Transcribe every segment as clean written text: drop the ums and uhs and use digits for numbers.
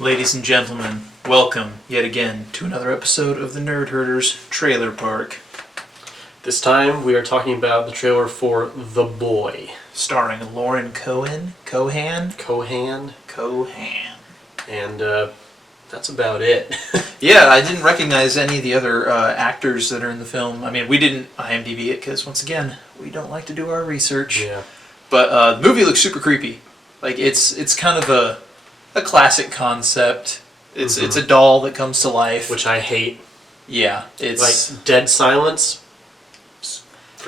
Ladies and gentlemen, welcome yet again to another episode of the Nerd Herders Trailer Park, This time we are talking about the trailer for The Boy. starring Lauren Cohan, Cohan. And that's about it. Yeah, I didn't recognize any of the other actors that are in the film. I mean, we didn't IMDb it because, once again, we don't like to do our research. Yeah. But the movie looks super creepy. Like, it's kind of a classic concept. It's a doll that comes to life. Which I hate. Yeah, it's... Like, Dead Silence.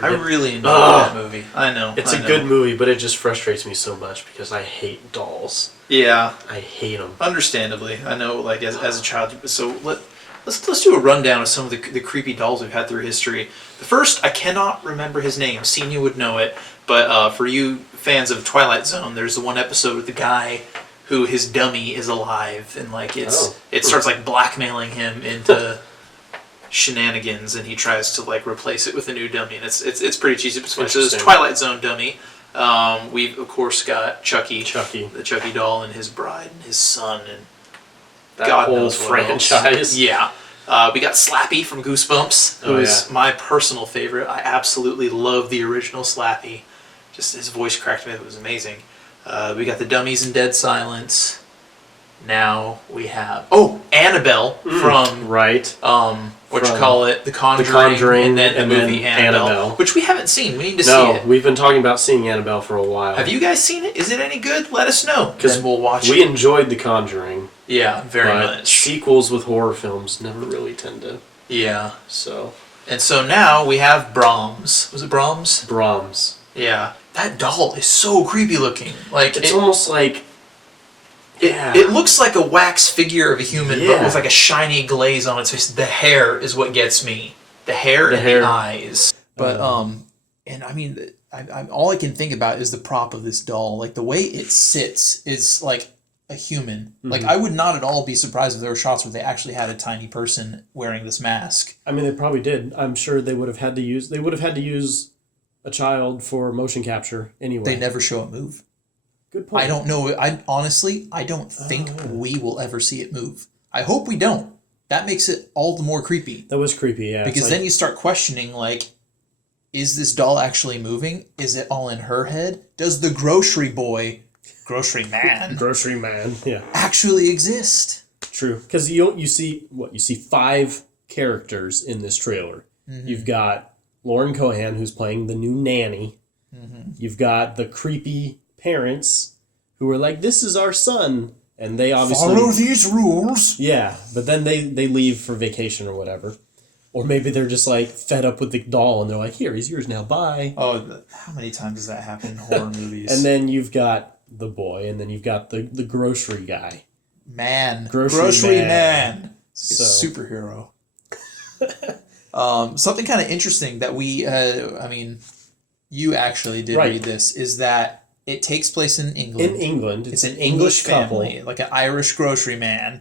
I really enjoyed that movie. I know. It's a good movie, but it just frustrates me so much because I hate dolls. Yeah. I hate them. Understandably. I know, like, as a child. So let's do a rundown of some of the creepy dolls we've had through history. The first, I cannot remember his name. Senior would know it. But for you fans of Twilight Zone, there's the one episode with the guy who his dummy is alive. And, like, it starts, like, blackmailing him into... shenanigans, and he tries to like replace it with a new dummy, and it's pretty cheesy. But so this Twilight Zone dummy. We've of course got Chucky, the Chucky doll, and his bride and his son, and that God whole knows what franchise. else. Yeah, we got Slappy from Goosebumps, who is my personal favorite. I absolutely love the original Slappy. Just his voice cracked me; it was amazing. We got the dummies in Dead Silence. Now we have Annabelle from The Conjuring, and then the movie Annabelle, which we haven't seen. We need to see it. No, we've been talking about seeing Annabelle for a while. Have you guys seen it? Is it any good? Let us know, because we'll watch it. We enjoyed The Conjuring. Yeah, very much. Sequels with horror films never really tend to. Yeah. So now we have Brahms. Was it Brahms? Brahms. Yeah. That doll is so creepy looking. Like it's almost like. It looks like a wax figure of a human, but with like a shiny glaze on its face. The hair is what gets me. The hair and the eyes. But and I mean, all I can think about is the prop of this doll. Like the way it sits is like a human. Mm-hmm. Like I would not at all be surprised if there were shots where they actually had a tiny person wearing this mask. I mean, they probably did. I'm sure they would have had to use. They would have had to use a child for motion capture anyway. They never show it move. Good point. I don't know. I don't think we will ever see it move. I hope we don't. That makes it all the more creepy. That was creepy, yeah. Because then you start questioning, like, is this doll actually moving? Is it all in her head? Does the grocery man, yeah, actually exist? True. Because you see 5 characters in this trailer. Mm-hmm. You've got Lauren Cohan, who's playing the new nanny. Mm-hmm. You've got the creepy parents who were like, this is our son, and they obviously follow these rules. Yeah, but then they leave for vacation or whatever, or maybe they're just like fed up with the doll and they're like, here, he's yours now, bye. Oh, how many times does that happen in horror movies? And then you've got the boy, and then you've got the grocery guy, grocery man. It's like a superhero. Something kind of interesting that we you actually did read this, is that it takes place in England. It's an English family, couple. Like an Irish grocery man.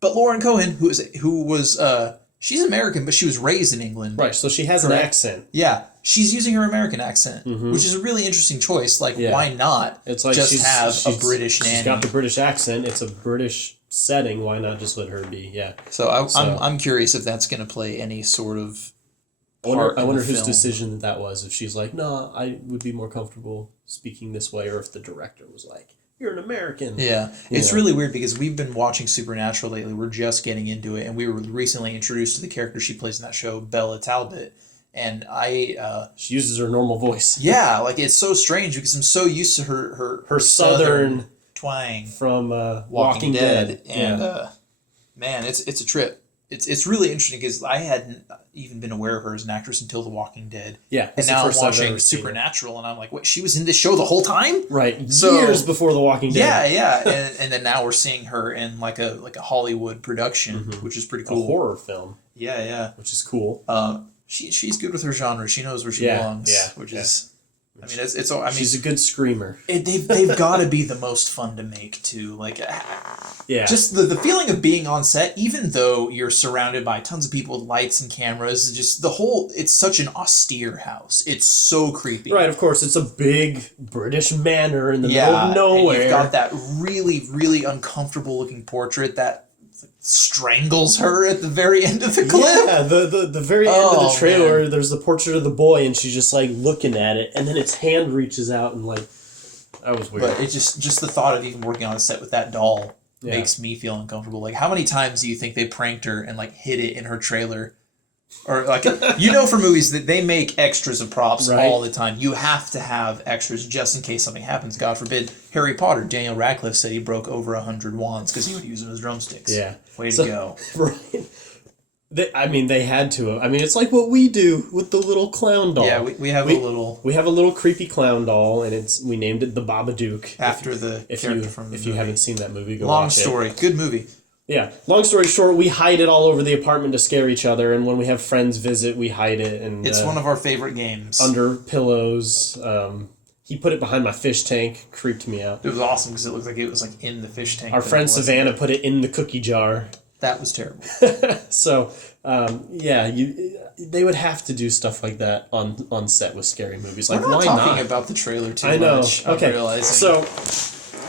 But Lauren Cohan, who was she's American, but she was raised in England. Right, so she has an accent. Yeah, she's using her American accent, which is a really interesting choice. Like, why not it's like just have a British nanny? She's got the British accent. It's a British setting. Why not just let her be? Yeah. So I'm curious if that's going to play any sort of I wonder whose decision that was. If she's like, no, I would be more comfortable speaking this way, or if the director was like, you're an American. Yeah. It's really weird because we've been watching Supernatural lately. We're just getting into it, and we were recently introduced to the character she plays in that show, Bella Talbot. And she uses her normal voice. Yeah, like it's so strange because I'm so used to her southern twang from Walking Dead. And man, it's a trip. It's really interesting because I hadn't even been aware of her as an actress until The Walking Dead. Yeah. And now I'm watching Supernatural, and I'm like, what, she was in this show the whole time? Right. So, years before The Walking Dead. Yeah. and then now we're seeing her in like a Hollywood production, which is pretty cool. A horror film. Yeah. Which is cool. She's good with her genre. She knows where she belongs. Yeah. Which is I mean, it's all. I mean, She's a good screamer. they've got to be the most fun to make too. Like, Yeah. just the feeling of being on set, even though you're surrounded by tons of people with lights and cameras, just the whole. It's such an austere house. It's so creepy. Right, of course, it's a big British manor in the middle Yeah, of nowhere. and you've got that really, really uncomfortable looking portrait that strangles her at the very end of the clip. Yeah, the very end of the trailer, there's the portrait of the boy, and she's just like looking at it, and then its hand reaches out and like, that was weird. But it just the thought of even working on a set with that doll makes me feel uncomfortable. Like, how many times do you think they pranked her and like hid it in her trailer? Or like, for movies that they make extras of props all the time. You have to have extras just in case something happens. God forbid. Harry Potter, Daniel Radcliffe said he broke over 100 wands because he would use them as drumsticks. Yeah. Way to go. Right. They had to. I mean, it's like what we do with the little clown doll. Yeah, we have a little... We have a little creepy clown doll, and we named it the Babadook. After the character from the If movie. you haven't seen that movie, go Long watch it. story. Good movie. Yeah. Long story short, we hide it all over the apartment to scare each other, and when we have friends visit, we hide it. And It's one of our favorite games. under pillows. He put it behind my fish tank. Creeped me out. It was awesome because it looked like it was like in the fish tank. Our but friend it wasn't. Savannah put it in the cookie jar. That was terrible. So, they would have to do stuff like that on set with scary movies. Like, We're not why talking not? about the trailer too I know. much. I'm Okay. realizing. So,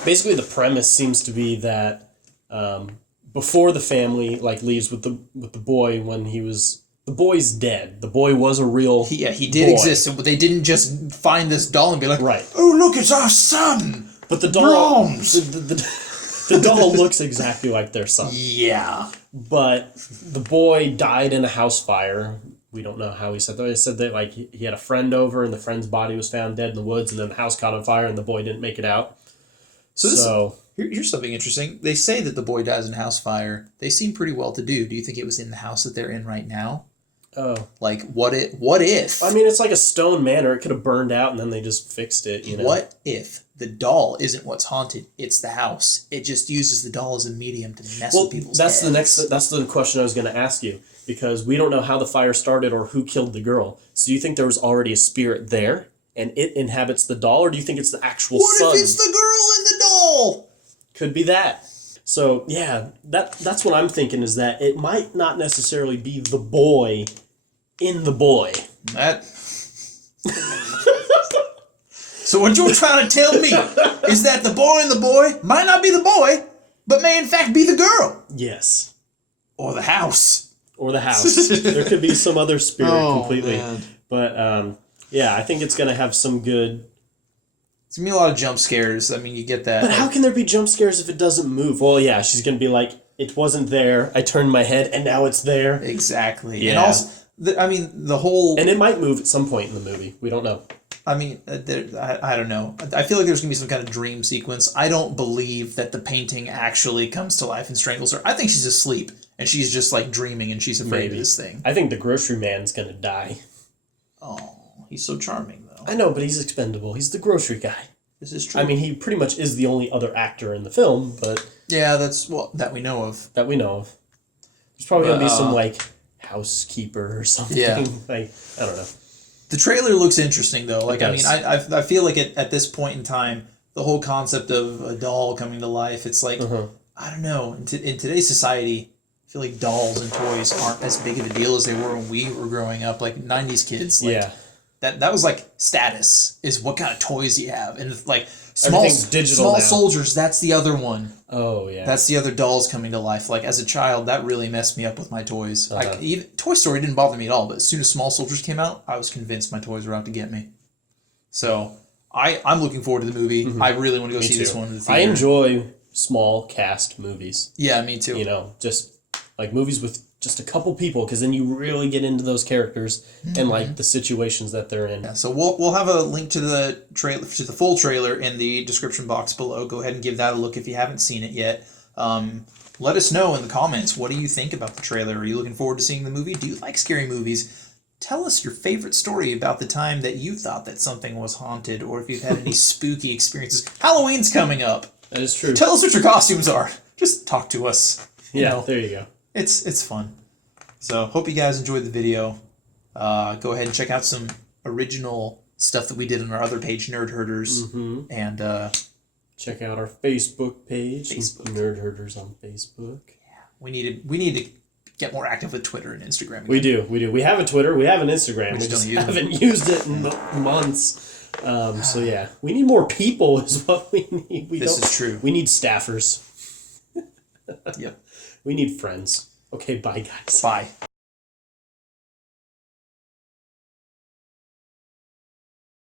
basically, the premise seems to be that before the family leaves with the boy when the boy's dead. The boy was a real he did boy. exist, but they didn't just find this doll and be like, Right. "Oh, look, it's our son." But the doll, Brahms! the doll looks exactly like their son. Yeah. But the boy died in a house fire. We don't know how he said that. He said that like he had a friend over and the friend's body was found dead in the woods, and then the house caught on fire and the boy didn't make it out. Here's something interesting. They say that the boy dies in a house fire. They seem pretty well to do. Do you think it was in the house that they're in right now? Oh. Like, what if? I mean, it's like a stone manor. It could have burned out and then they just fixed it, you know? What if the doll isn't what's haunted? It's the house. It just uses the doll as a medium to mess with people's heads. That's the question I was going to ask you, because we don't know how the fire started or who killed the girl. So do you think there was already a spirit there and it inhabits the doll, or do you think it's the actual son? What if it's the girl in the doll? Could be that. So, yeah, that's what I'm thinking, is that it might not necessarily be the boy in the boy. That. So what you're trying to tell me is that the boy in the boy might not be the boy, but may in fact be the girl. Yes. Or the house. Or the house. There could be some other spirit completely. Man. But, yeah, I think it's going to have some good... It's going to be a lot of jump scares. I mean, you get that. But how can there be jump scares if it doesn't move? Well, yeah, she's going to be like, it wasn't there, I turned my head, and now it's there. Exactly. Yeah. And also, the whole... And it might move at some point in the movie. We don't know. I mean, I don't know. I feel like there's going to be some kind of dream sequence. I don't believe that the painting actually comes to life and strangles her. I think she's asleep, and she's just, like, dreaming, and she's afraid of this thing. I think the grocery man's going to die. Oh, he's so charming, though. I know, but he's expendable. He's the grocery guy. This is true. I mean, he pretty much is the only other actor in the film, but... Yeah, that we know of. That we know of. There's probably going to be some, like, housekeeper or something. Yeah. Like, I don't know. The trailer looks interesting, though. Like, I mean, does. I feel like at this point in time, the whole concept of a doll coming to life, it's like, I don't know. In today's society, I feel like dolls and toys aren't as big of a deal as they were when we were growing up. Like, 90s kids, like, Yeah. that was like status, is what kind of toys you have. And like small Everything's digital now. soldiers, that's the other one. Oh, yeah. That's the other dolls coming to life. Like, as a child, that really messed me up with my toys. Even Toy Story didn't bother me at all, but as soon as Small Soldiers came out, I was convinced my toys were out to get me. So I'm looking forward to the movie. I really want to go see this one in the theater. I enjoy small cast movies. Yeah, me too. You know, just like movies with just a couple people, because then you really get into those characters and like the situations that they're in. Yeah, so we'll have a link to the trailer, to the full trailer, in the description box below. Go ahead and give that a look if you haven't seen it yet. Let us know in the comments, what do you think about the trailer? Are you looking forward to seeing the movie? Do you like scary movies? Tell us your favorite story about the time that you thought that something was haunted, or if you've had any spooky experiences. Halloween's coming up. That is true. Tell us what your costumes are. Just talk to us. You yeah, know. there you go. It's fun. So hope you guys enjoyed the video. Go ahead and check out some original stuff that we did on our other page, Nerd Herders, and Check out our Facebook page. Facebook. Nerd Herders on Facebook. we need to get more active with Twitter and Instagram. Again. We do. We have a Twitter. We have an Instagram. We just just don't use haven't used it in months. So yeah, we need more people is what we need. This is true. We need staffers. Yep. We need friends. Okay, bye guys. Bye.